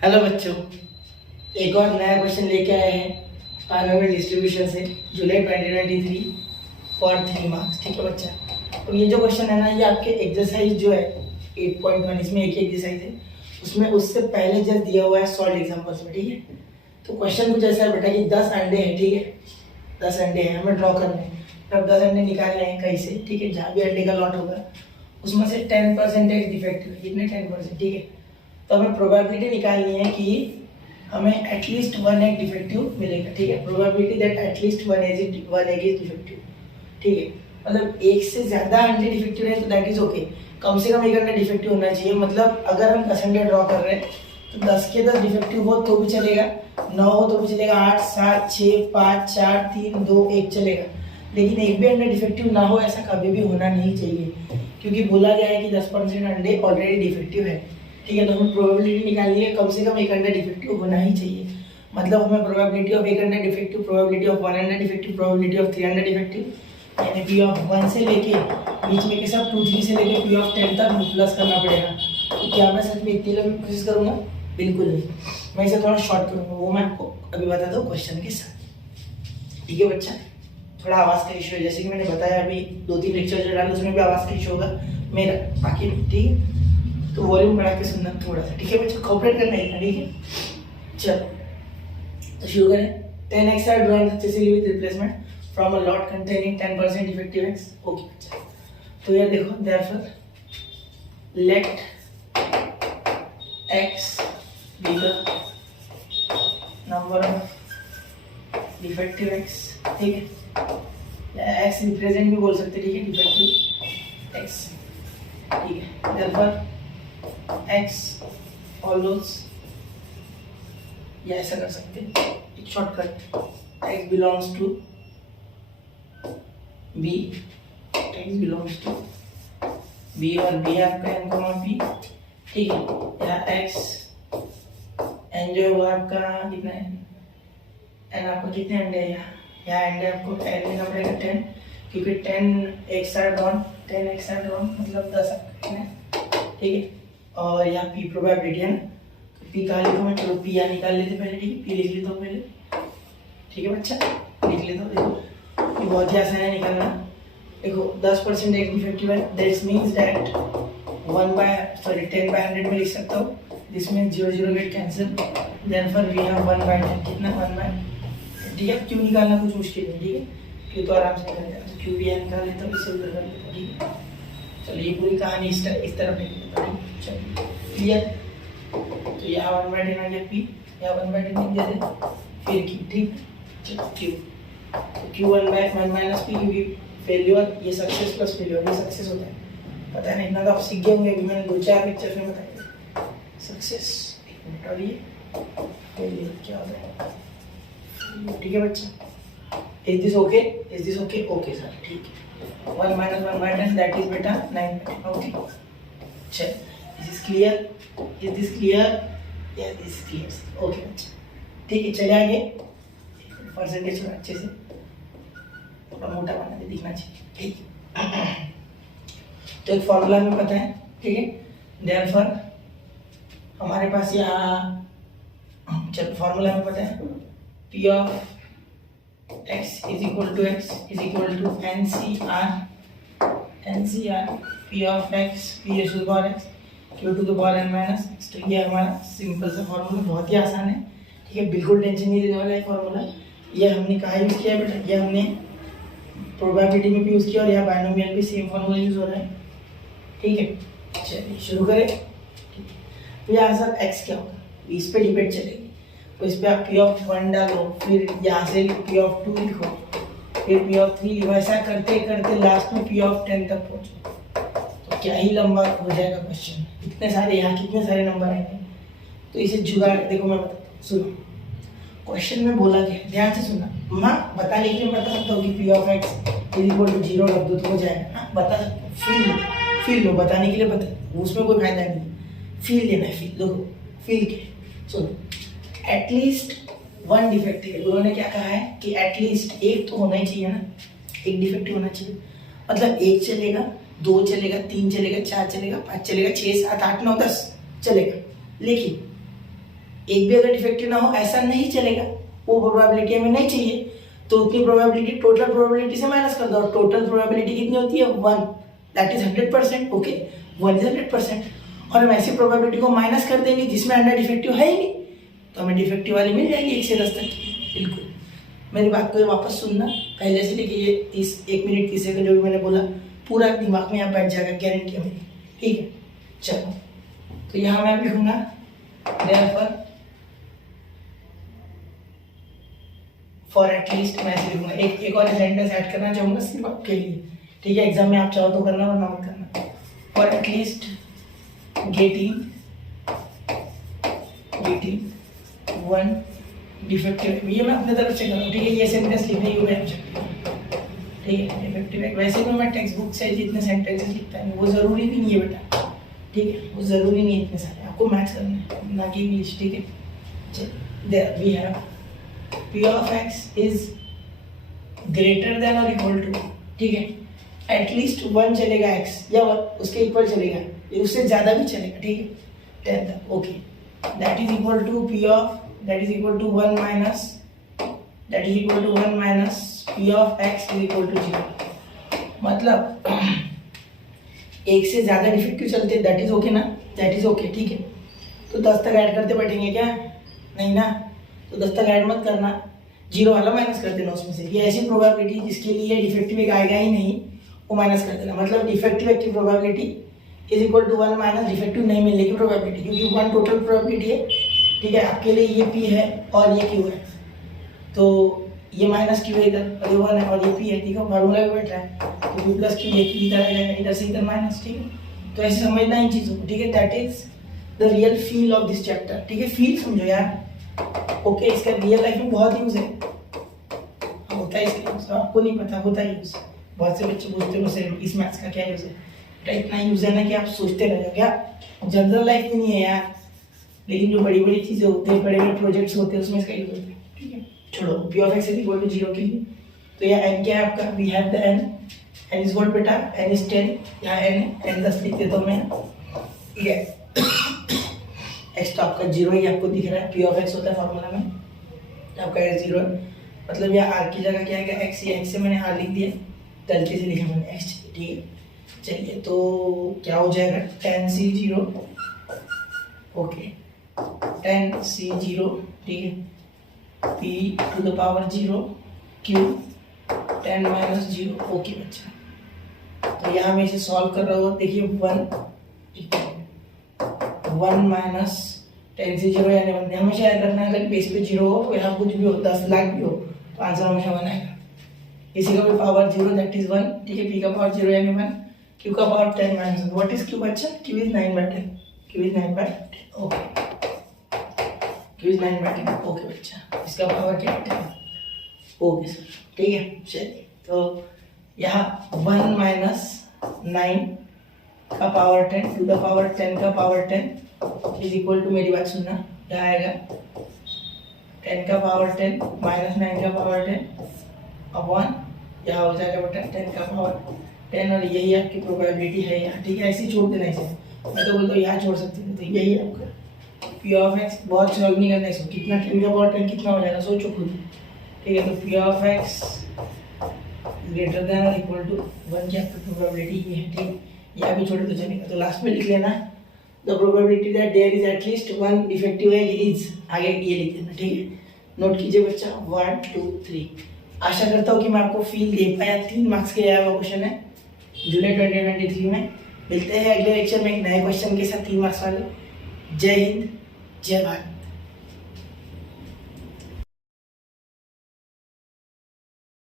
Hello बच्चों, एक और नया क्वेश्चन लेके आए हैं बायनोमियल डिस्ट्रीब्यूशन से जुलाई 2023 फॉर 3 मार्क्स। ठीक है बच्चा, तो ये जो क्वेश्चन है ना, ये आपके एक्सरसाइज जो है 8.1, इसमें एक एक्सरसाइज है, उसमें उससे पहले जस्ट दिया हुआ है सॉल्व एग्जाम्पल्स में। ठीक है, तो क्वेश्चन कुछ ऐसा है बेटा कि 10 अंडे हैं। ठीक है, 10 अंडे हैं, हमें ड्रॉ करने हैं। अब 10 अंडे निकालने हैं कहीं से। ठीक है, जहाँ भी अंडे का लॉट होगा उसमें से 10% डिफेक्टिव है। कितने? 10%। ठीक है, तो हमें प्रोबेबिलिटी निकालनी है कि हमें एटलीस्ट 1 एग डिफेक्टिव मिलेगा। ठीक है, probability that at least 1 egg is defective. ठीक है, मतलब एक से ज़्यादा अंडे डिफेक्टिव है तो दैट इज ओके, कम से कम एक अंडा डिफेक्टिव होना चाहिए। मतलब अगर हम 10 अंडे ड्रॉ कर रहे हैं तो 10 के 10 डिफेक्टिव हो तो भी चलेगा, 9 हो तो भी चलेगा, 8, 7, 6, 5, 4, 3, 2, 1 चलेगा। लेकिन एक भी अंडा डिफेक्टिव ना हो, ऐसा कभी भी होना नहीं चाहिए, क्योंकि बोला गया है कि 10% अंडे ऑलरेडी डिफेक्टिव है। ठीक है, तो हमें प्रोबेबिलिटी निकालनी है, कम से कम एक अंडा डिफेक्टिव होना ही चाहिए। मतलब हमें प्रोबेबिलिटी ऑफ एक अंडा डिफेक्टिव, प्रोबेबिलिटी ऑफ 1 अंडा डिफेक्टिव, प्रोबेबिलिटी ऑफ 3 अंडा डिफेक्टिव, यानी पी ऑफ 1 से लेके बीच में के सब 2, 3 से लेके पी ऑफ 10 तक प्लस करना पड़ेगा। तो क्या मैं सच में इतनी लंबी प्रोसेस करूँगा? बिल्कुल नहीं, मैं इसे थोड़ा शॉर्ट करूँगा, वो मैं आपको अभी बता दूँ क्वेश्चन के साथ। ठीक है बच्चा, थोड़ा आवाज़ का इशू है, जैसे कि मैंने बताया अभी 2-3 लेक्चर जो डाले उसमें भी आवाज़ का इशू होगा मेरा, बाकी ठीक है, तो वॉल्यूम बढ़ा के सुनना थोड़ा सा। ठीक है बच्चों, कोऑपरेट करना है। ठीक है, चलो तो शुरू करें। 10x are drawn successfully with replacement from a lot containing 10% defective x। Okay बच्चा, तो ये देखो, therefore let x be the number of defective x। ठीक है, या x रिप्रेजेंट भी बोल सकते। ठीक है, डिफेक्टिव x। ठीक है, देयरफॉर x follows, या ऐसा कर सकते हैं एक shortcut, x belongs to b, x belongs to b और b आपका n कॉमा p। ठीक है, यहाँ x n जो है वो आपका कितना है, n आपका कितने अंडे हैं यहाँ अंडे आपको n लेना पड़ेगा 10, क्योंकि 10x are drawn, 10x are drawn मतलब 10 आपका। ठीक है, और यहाँ पी प्रोबेबिलिटी है ना, तो पी कहाँ लिखो मैं, चलो पी यहाँ निकाल लेते पहले। ठीक है, पी लिख लेता हूँ पहले। ठीक है बच्चा, लिख लेता हूँ। देखो ये बहुत ही आसान है निकालना। देखो 10% एक डिफेक्टिव है, दैट्स मीन्स दैट 10 by 100 में लिख सकता हूँ। This means 0 0 get cancel, therefore we have 1 by 10। कितना? 1 by 10। ठीक है, क्यों निकालना कुछ मुश्किल नहीं। ठीक है, क्यों तो आराम से निकल जाएगा, तो क्यों भी यहाँ निकाल लेता हूँ, इससे उधर कर लेता हूँ। ठीक है, चलो ये पूरी कहानी इस तरफ लिख लेता हूँ। चलो क्लियर, तो यहाँ 1 by 10 आ गया पी, यहाँ 1 by 10 लिख देते, फिर क्यू। ठीक, चलो क्यू, तो क्यू 1 by 1 माइनस पी, क्योंकि फेल्योर ये सक्सेस प्लस फेल्योर ये सक्सेस होता है। पता नहीं, इतना तो आप सीख गए होंगे, मैंने 2-4 लेक्चर में बताया। सक्सेस एक मिनट, और ये फेल्योर क्या होता है। ठीक है बच्चा, is this okay? Is this okay? Okay sir, ठीक है। 1 minus 1 by 10 that is बेटा 9। ओके, चल, is this clear? Is this clear? Yes, this is clear. Okay बच्चा, ठीक है, चले आगे। परसेंटेज थोड़ा अच्छे से, थोड़ा मोटा बना दे, दिखना चाहिए। ठीक, तो एक फॉर्मूला हमें पता है। ठीक है, देयरफॉर हमारे पास यहाँ, चलो फॉर्मूला हमें पता है, P of x is equal to x is equal to NCR P of x P raised to the power x Q to the power n minus x। तो ये हमारा सिंपल सा फॉर्मूला, बहुत ही आसान है। ठीक है, बिल्कुल टेंशन नहीं लेने वाला है फॉर्मूला। ये हमने कहाँ यूज़ किया है बेटा? ये हमने प्रोबेबिलिटी में भी यूज़ किया, और यहाँ बायनोमियल भी सेम फॉर्मूला यूज़ हो रहा है। ठीक है, चलिए शुरू करें। ठीक है, तो यहाँ सर x क्या होगा, इस पे डिपेंड चलेगी। तो इस पे आप पी ऑफ 1 डालो, फिर यहाँ से पी ऑफ 2 लिखो, फिर पी ऑफ 3 लिखो, ऐसा करते करते लास्ट में पी ऑफ 10 तक पहुँचो। तो क्या ही लंबा हो जाएगा क्वेश्चन, इतने सारे यहाँ कितने सारे नंबर आएंगे। तो इसे जुगाड़, देखो मैं बताता हूँ, सुनो क्वेश्चन में बोला गया, ध्यान से सुनना। मैं बताने के लिए बता सकता हूँ कि P of X is equal to 0 रख दो तो हो जाएगा। हाँ बता सकता हूँ, फील लो, बताने के लिए बता, उसमें कोई फायदा नहीं। फील लेना है, फील लो, फील के सुनो। एटलीस्ट 1 डिफेक्टिव है, उन्होंने क्या कहा है कि एटलीस्ट एक तो होना ही चाहिए ना, एक डिफेक्टिव होना चाहिए। मतलब 1 चलेगा, 2 चलेगा, 3 चलेगा, 4 चलेगा, 5 चलेगा, 6, 7, 8, 9, 10 चलेगा। लेकिन एक भी अगर डिफेक्टिव ना हो ऐसा नहीं चलेगा, वो प्रोबेबिलिटी हमें नहीं चाहिए। तो उतनी प्रोबेबिलिटी टोटल प्रोबेबिलिटी से माइनस कर दो, और टोटल प्रोबेबिलिटी कितनी होती है 1, दैट इज 100%। ओके 1 इज 100%, और हम ऐसी प्रोबेबिलिटी को माइनस कर देंगे जिसमें अंडर डिफेक्टिव है ही नहीं, तो हमें डिफेक्टिव वाली मिल जाएगी 1 से 10 तक की। बिल्कुल मेरी बात को वापस सुनना, पहले से लेके ये 1 मिनट 30 सेकंड जो भी मैंने बोला पूरा दिमाग में यहाँ बैठ जाएगा, गारंटी है मेरी, ठीक है। चलो तो यहाँ मैं लिखूंगा देयरफॉर फॉर एटलीस्ट, मैं ऐसे लिखूंगा। एक और सेंटेंस ऐड करना चाहूँगा सिर्फ आपके लिए, ठीक है। एग्जाम में आप चाहो तो करना वरना मत करना। फॉर एटलीस्ट गेटिंग 1 डिफेक्टिव, ये मैं अपने तरफ से कर रहा हूँ, ठीक है। ये सेंटेंस लिखने योग्य है, ठीक है। डिफेक्टिव है, वैसे भी मैं टेक्स्ट बुक से जितने सेंटेंसेस लिखता हूँ वो ज़रूरी भी नहीं है बेटा, ठीक है। वो ज़रूरी नहीं है इतने सारे, आपको मैथ्स करना है ना कि इंग्लिश, ठीक है। चलिए there we have P of x is greater than or equal to, ठीक है। एटलीस्ट 1 चलेगा x या 1 उसके इक्वल चलेगा, ये उससे ज़्यादा भी चलेगा, ठीक है 10 तक। Okay that is equal to P of that is equal to 1 minus P of x is equal to 0। मतलब एक से ज़्यादा डिफेक्टिव चलते हैं, दैट इज ओके ना, दैट इज ओके, ठीक है। तो 10 तक ऐड करते बैठेंगे क्या, नहीं ना, तो 10 तक ऐड मत करना, 0 वाला माइनस कर देना उसमें से। ये ऐसी प्रोबेबिलिटी जिसके लिए डिफेक्टिव एक आएगा ही नहीं, वो माइनस कर देना। मतलब डिफेक्टिव एक की probability is equal to 1 minus defective नहीं मिलने की प्रोबेबिलिटी, क्योंकि 1 टोटल प्रोबेबिलिटी है, ठीक है। आपके लिए ये P है और ये Q है, तो ये माइनस Q है इधर, और ये 1 है और ये P है, ठीक है। फार्मूला भी बैठ रहा है, तो Q प्लस Q एक इधर आ जाएगा, इधर से इधर माइनस, ठीक है। तो ऐसे समझना इन चीज़ों को, ठीक है। That is the real feel of this chapter, ठीक है। फील समझो यार, ओके। इसका रियल लाइफ में बहुत यूज है, होता है इसका यूज, आपको नहीं पता, होता है यूज। बहुत से बच्चे पूछते हैं मुझसे इस मैथ्स का क्या यूज है, बेटा इतना यूज है ना कि आप सोचते रह जाओ, क्या जनरल लाइफ में नहीं है यार, लेकिन जो बड़ी बड़ी चीज़ें होती हैं, बड़े बड़े प्रोजेक्ट्स होते हैं, उसमें इसका यूज होता है, ठीक है। छोड़ो, P of x is equal to 0 के लिए तो यह n क्या है आपका, we have the n is what बेटा, n इज 10, यहाँ n 10 लिख देता हूँ मैं, ठीक है। x तो आपका 0 ही आपको दिख रहा है, P of x होता है फॉर्मूला में, आपका 0 है, मतलब यह r की जगह क्या है x, ये x से मैंने r लिख दिया, गलती से लिखा मैंने x, ठीक है। चलिए तो क्या हो जाएगा, 10c0, ओके 10c0, ठीक है। p to the power 0 q 10 माइनस 0, ओके बच्चा। तो यहाँ मैं इसे सॉल्व कर रहा हूँ, देखिए 1 माइनस 10 से 0 यानी 1, हमेशा याद रखना अगर बेस पे 0 हो, यहाँ कुछ भी हो 10 लाख भी हो तो आंसर हमेशा 1 आएगा। इसी का भी पावर 0 दैट इज 1, ठीक है। p का पावर 0 यानी 1, q का power 10 minus 1, what is q बच्चा, q is 9/10, q is 9/10, okay q is 9/10, okay बच्चा। इसका पावर क्या है 10, ओके सर, ठीक है। चलिए तो यहाँ 1 माइनस 9 का पावर 10 टू द पावर 10 का पावर 10 इज इक्वल टू, मेरी बात सुनना, क्या आएगा 10 का पावर 10 माइनस 9 का पावर 10 अपॉन, यहाँ हो जाएगा बेटा 10 का पावर 10, और यही आपकी प्रोबेबिलिटी है यहाँ, ठीक है। ऐसे ही छोड़ देना इसे, मैं तो बोलता हूँ यहाँ छोड़ सकते थे, तो यही आपका P of x, बहुत सॉल्व नहीं करना इसको, कितना 10 का पावर 10 कितना हो जाएगा सोचो खुद, ठीक है। तो P of x greater than और इक्वल टू 1 की आपकी प्रोबेबिलिटी ये है, ठीक। या भी छोड़े तो चलेगा, तो लास्ट में लिख लेना the probability that there is at least 1 defective egg is, आगे ये लिख देना, ठीक है। नोट कीजिए बच्चा 1 2 3। आशा करता हूँ कि मैं आपको फील दे पाया। 3 मार्क्स के आया हुआ क्वेश्चन है जुलाई 2023 में। मिलते हैं अगले लेक्चर में एक नए क्वेश्चन के साथ 3 मार्क्स वाले। जय हिंद, जय भारत।